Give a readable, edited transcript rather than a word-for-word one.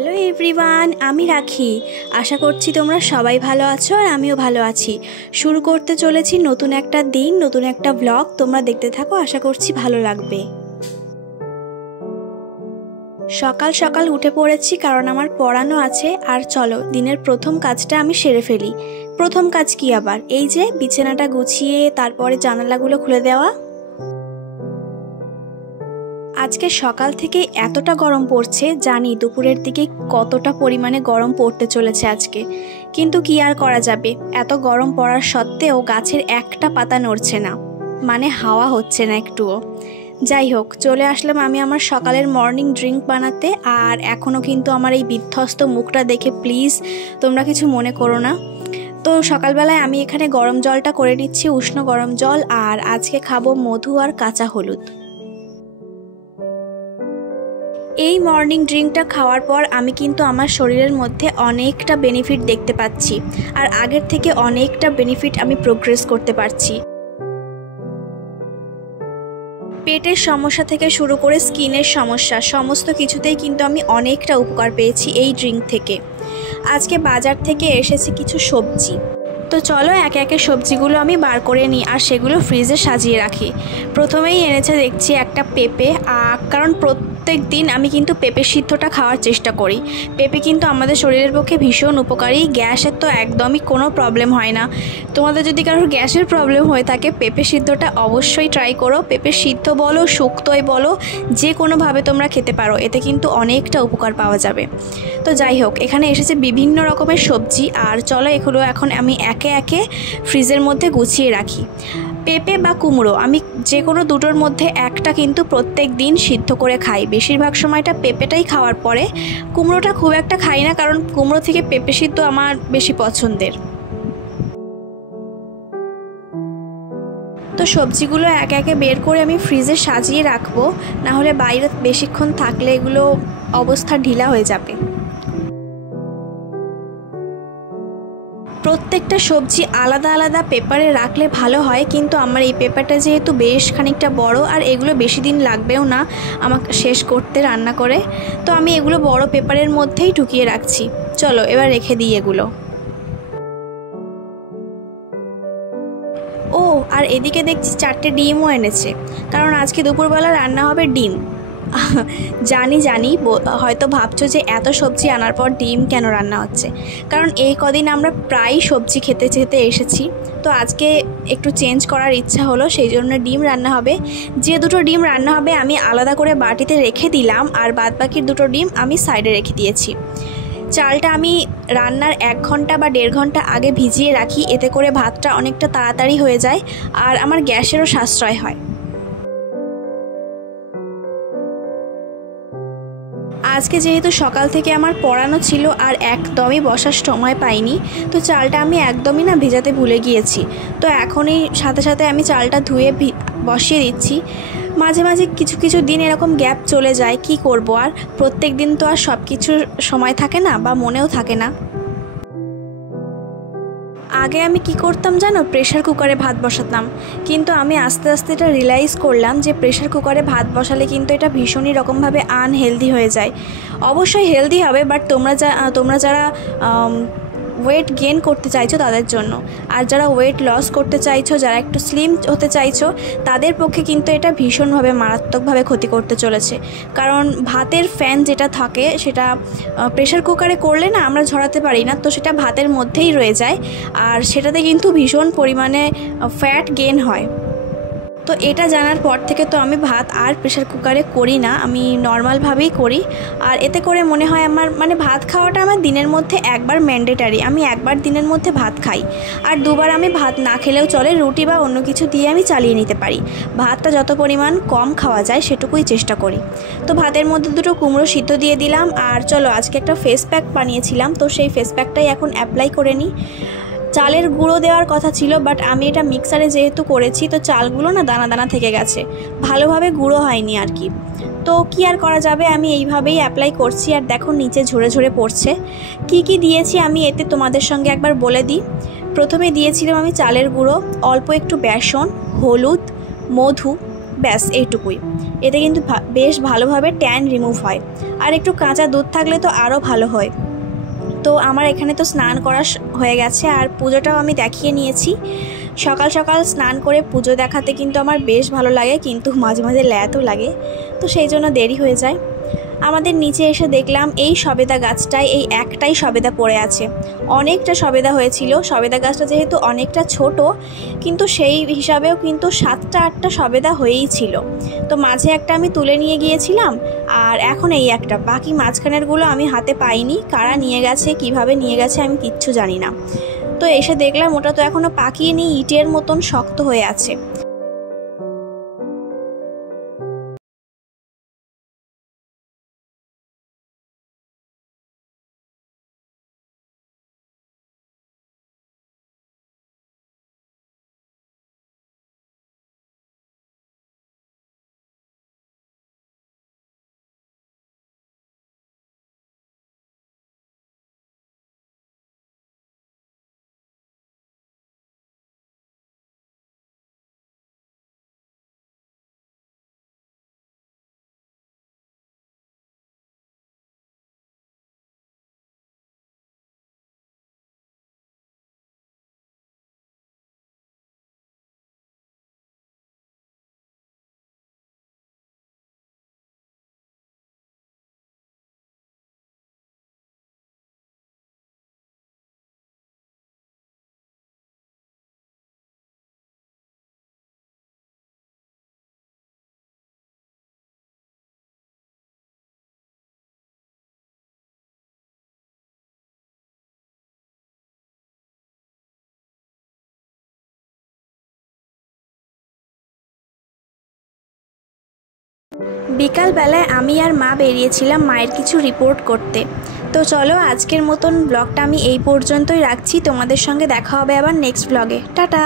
Hello everyone, আমি রাখি। আশা করছি তোমরা সবাই ভালো আছো আর আমিও ভালো আছি। শুরু করতে চলেছি নতুন একটা দিন, নতুন একটা ব্লগ। তোমরা দেখতে থাকো, আশা করছি ভালো লাগবে। সকাল সকাল উঠে পড়েছি কারণ আমার পড়ানো আছে। আর চলো দিনের প্রথম কাজটা আমি সেরে ফেলি। প্রথম কাজ কি আবার, এই যে বিছানাটা গুছিয়ে তারপরে জানালাগুলো খুলে দেওয়া। আজকে সকাল থেকে এতটা গরম পড়ছে, জানি দুপুরের দিকে কতটা পরিমাণে গরম পড়তে চলেছে আজকে, কিন্তু কি আর করা যাবে। এত গরম পড়ার সত্ত্বেও গাছের একটা পাতা নড়ছে না, মানে হাওয়া হচ্ছে না একটুও। যাই হোক, চলে আসলাম আমি আমার সকালের মর্নিং ড্রিঙ্ক বানাতে। আর এখনও কিন্তু আমার এই বিধ্বস্ত মুখটা দেখে প্লিজ তোমরা কিছু মনে করো না। তো সকালবেলায় আমি এখানে গরম জলটা করে নিচ্ছি, উষ্ণ গরম জল। আর আজকে খাবো মধু আর কাঁচা হলুদ। এই মর্নিং ড্রিঙ্কটা খাওয়ার পর আমি কিন্তু আমার শরীরের মধ্যে অনেকটা বেনিফিট দেখতে পাচ্ছি, আর আগের থেকে অনেকটা বেনিফিট আমি প্রোগ্রেস করতে পারছি। পেটের সমস্যা থেকে শুরু করে স্কিনের সমস্যা, সমস্ত কিছুতেই কিন্তু আমি অনেকটা উপকার পেয়েছি এই ড্রিঙ্ক থেকে। আজকে বাজার থেকে এসেছে কিছু সবজি, তো চলো একে একে সবজিগুলো আমি বার করে নিই আর সেগুলো ফ্রিজে সাজিয়ে রাখি। প্রথমেই এনেছে দেখছি একটা পেঁপে, কারণ প্রত্যেক দিন আমি কিন্তু পেঁপে সিদ্ধটা খাওয়ার চেষ্টা করি। পেঁপে কিন্তু আমাদের শরীরের পক্ষে ভীষণ উপকারী, গ্যাসের তো একদমই কোনো প্রবলেম হয় না। তোমাদের যদি কারোর গ্যাসের প্রবলেম হয়ে থাকে, পেঁপে সিদ্ধটা অবশ্যই ট্রাই করো। পেঁপে সিদ্ধ বলো, শুক্তোই বলো, যে কোনোভাবে তোমরা খেতে পারো, এতে কিন্তু অনেকটা উপকার পাওয়া যাবে। তো যাই হোক, এখানে এসেছে বিভিন্ন রকমের সবজি, আর চলো এগুলো এখন আমি একে একে ফ্রিজের মধ্যে গুছিয়ে রাখি। পেঁপে বা কুমড়ো, আমি যে কোনো দুটোর মধ্যে একটা কিন্তু প্রত্যেক দিন সিদ্ধ করে খাই। বেশিরভাগ সময়টা পেঁপেটাই খাওয়ার পরে, কুমড়োটা খুব একটা খাই না, কারণ কুমড়ো থেকে পেঁপে সিদ্ধ আমার বেশি পছন্দের। তো সবজিগুলো একে একে বের করে আমি ফ্রিজে সাজিয়ে রাখবো, না হলে বাইরে বেশিক্ষণ থাকলে এগুলো অবস্থা ঢিলা হয়ে যাবে। প্রত্যেকটা সবজি আলাদা আলাদা পেপারে রাখলে ভালো হয়, কিন্তু আমার এই পেপারটা যেহেতু বেশ খানিকটা বড়, আর এগুলো বেশি দিন লাগবেও না আমাকে শেষ করতে রান্না করে, তো আমি এগুলো বড় পেপারের মধ্যেই ঢুকিয়ে রাখছি। চলো এবার রেখে দিই এগুলো। ও, আর এদিকে দেখছি 4টে ডিমও এনেছে, কারণ আজকে দুপুরবেলা রান্না হবে ডিম। জানি হয়তো ভাবছো যে এত সবজি আনার পর ডিম কেন রান্না হচ্ছে, কারণ এই কদিন আমরা প্রায় সবজি খেতে এসেছি, তো আজকে একটু চেঞ্জ করার ইচ্ছা হলো, সেই জন্য ডিম রান্না হবে। যে দুটো ডিম রান্না হবে আমি আলাদা করে বাটিতে রেখে দিলাম, আর বাদবাকির দুটো ডিম আমি সাইডে রেখে দিয়েছি। চালটা আমি রান্নার 1 ঘন্টা বা 1.5 ঘন্টা আগে ভিজিয়ে রাখি, এতে করে ভাতটা অনেকটা তাড়াতাড়ি হয়ে যায় আর আমার গ্যাসেরও সাশ্রয় হয়। আজকে যেহেতু সকাল থেকে আমার পড়ানো ছিল আর একদমই বসার সময় পাইনি, তো চালটা আমি একদমই ভিজাতে ভুলে গিয়েছি। তো এখনই সাথে সাথে আমি চালটা ধুয়ে বসিয়ে দিচ্ছি। মাঝে মাঝে কিছু দিন এরকম গ্যাপ চলে যায়, কি করব আর, প্রত্যেক দিন তো আর সব কিছুর সময় থাকে না বা মনেও থাকে না। আগে আমি কি করতাম জানো, প্রেশার কুকারে ভাত বসাতাম, কিন্তু আমি আস্তে আস্তে এটা রিয়েলাইজ করলাম যে প্রেশার কুকারে ভাত বসালে কিন্তু এটা ভীষণই রকমভাবে আনহেলদি হয়ে যায়। অবশ্যই হেলদি হবে, বাট তোমরা যারা ওয়েট গেইন করতে চাইছো তাদের জন্য, আর যারা ওয়েট লস করতে চাইছো, যারা একটু স্লিম হতে চাইছো, তাদের পক্ষে কিন্তু এটা ভীষণভাবে মারাত্মকভাবে ক্ষতি করতে চলেছে। কারণ ভাতের ফ্যান যেটা থাকে সেটা প্রেশার কুকারে করলে না আমরা ঝরাতে পারি না, তো সেটা ভাতের মধ্যেই রয়ে যায়, আর সেটাতে কিন্তু ভীষণ পরিমাণে ফ্যাট গেইন হয়। তো এটা জানার পর থেকে তো আমি ভাত আর প্রেশার কুকারে করি না, আমি নর্মালভাবেই করি। আর এতে করে মনে হয় আমার ভাত খাওয়াটা আমার দিনের মধ্যে একবার ম্যান্ডেটারি, আমি একবার দিনের মধ্যে ভাত খাই, আর 2বার আমি ভাত না খেলেও চলে, রুটি বা অন্য কিছু দিয়ে আমি চালিয়ে নিতে পারি। ভাতটা যত পরিমাণ কম খাওয়া যায় সেটুকুই চেষ্টা করি। তো ভাতের মধ্যে 2টো কুমড়ো সিদ্ধ দিয়ে দিলাম। আর চলো আজকে একটা ফেস প্যাক বানিয়েছিলাম, তো সেই ফেস প্যাকটাই এখন অ্যাপ্লাই করে নিই। চালের গুঁড়ো দেওয়ার কথা ছিল, বাট আমি এটা মিক্সারে যেহেতু করেছি, তো চালগুলো দানা দানা থেকে গেছে, ভালোভাবে গুঁড়ো হয়নি আর কি। তো কি আর করা যাবে, আমি এইভাবেই অ্যাপ্লাই করছি। আর দেখো নিচে ঝরে ঝরে পড়ছে। কি দিয়েছি আমি এতে তোমাদের সঙ্গে একবার বলে দিই। প্রথমে দিয়েছিলাম আমি চালের গুঁড়ো, অল্প একটু বেসন, হলুদ, মধু, ব্যাস এইটুকুই। এতে কিন্তু বেশ ভালোভাবে ট্যান রিমুভ হয়। আর একটু কাঁচা দুধ থাকলে তো আরও ভালো হয়। তো আমার এখানে তো স্নান করা হয়ে গেছে, আর পুজোটাও আমি দেখিয়ে নিয়েছি। সকাল সকাল স্নান করে পুজো দেখাতে কিন্তু আমার বেশ ভালো লাগে, কিন্তু মাঝে মাঝে ল্যাতও লাগে, তো সেই জন্য দেরি হয়ে যায়। আমাদের নিচে এসে দেখলাম এই সবেদা গাছটায় এই একটাই সবেদা পড়ে আছে। অনেকটা সবেদা হয়েছিল। সবেদা গাছটা যেহেতু অনেকটা ছোট, কিন্তু সেই হিসাবেও কিন্তু 7-8টা সবেদা হয়েই ছিল। তো মাঝে একটা আমি তুলে নিয়ে গিয়েছিলাম, আর এখন এই একটা। বাকি মাঝখানেরগুলো আমি হাতে পাইনি। কারা নিয়ে গেছে, কিভাবে নিয়ে গেছে আমি কিচ্ছু জানি না। তো এসে দেখলাম ওটা তো এখনও পাকিয়ে নি, ইটের মতন শক্ত হয়ে আছে। বিকালবেলায় আমি আর মা বেরিয়েছিলাম মায়ের কিছু রিপোর্ট করতে। তো চলো আজকের মতন ব্লগটা আমি এই পর্যন্তই রাখছি। তোমাদের সঙ্গে দেখা হবে আবার নেক্সট ব্লগে। টাটা।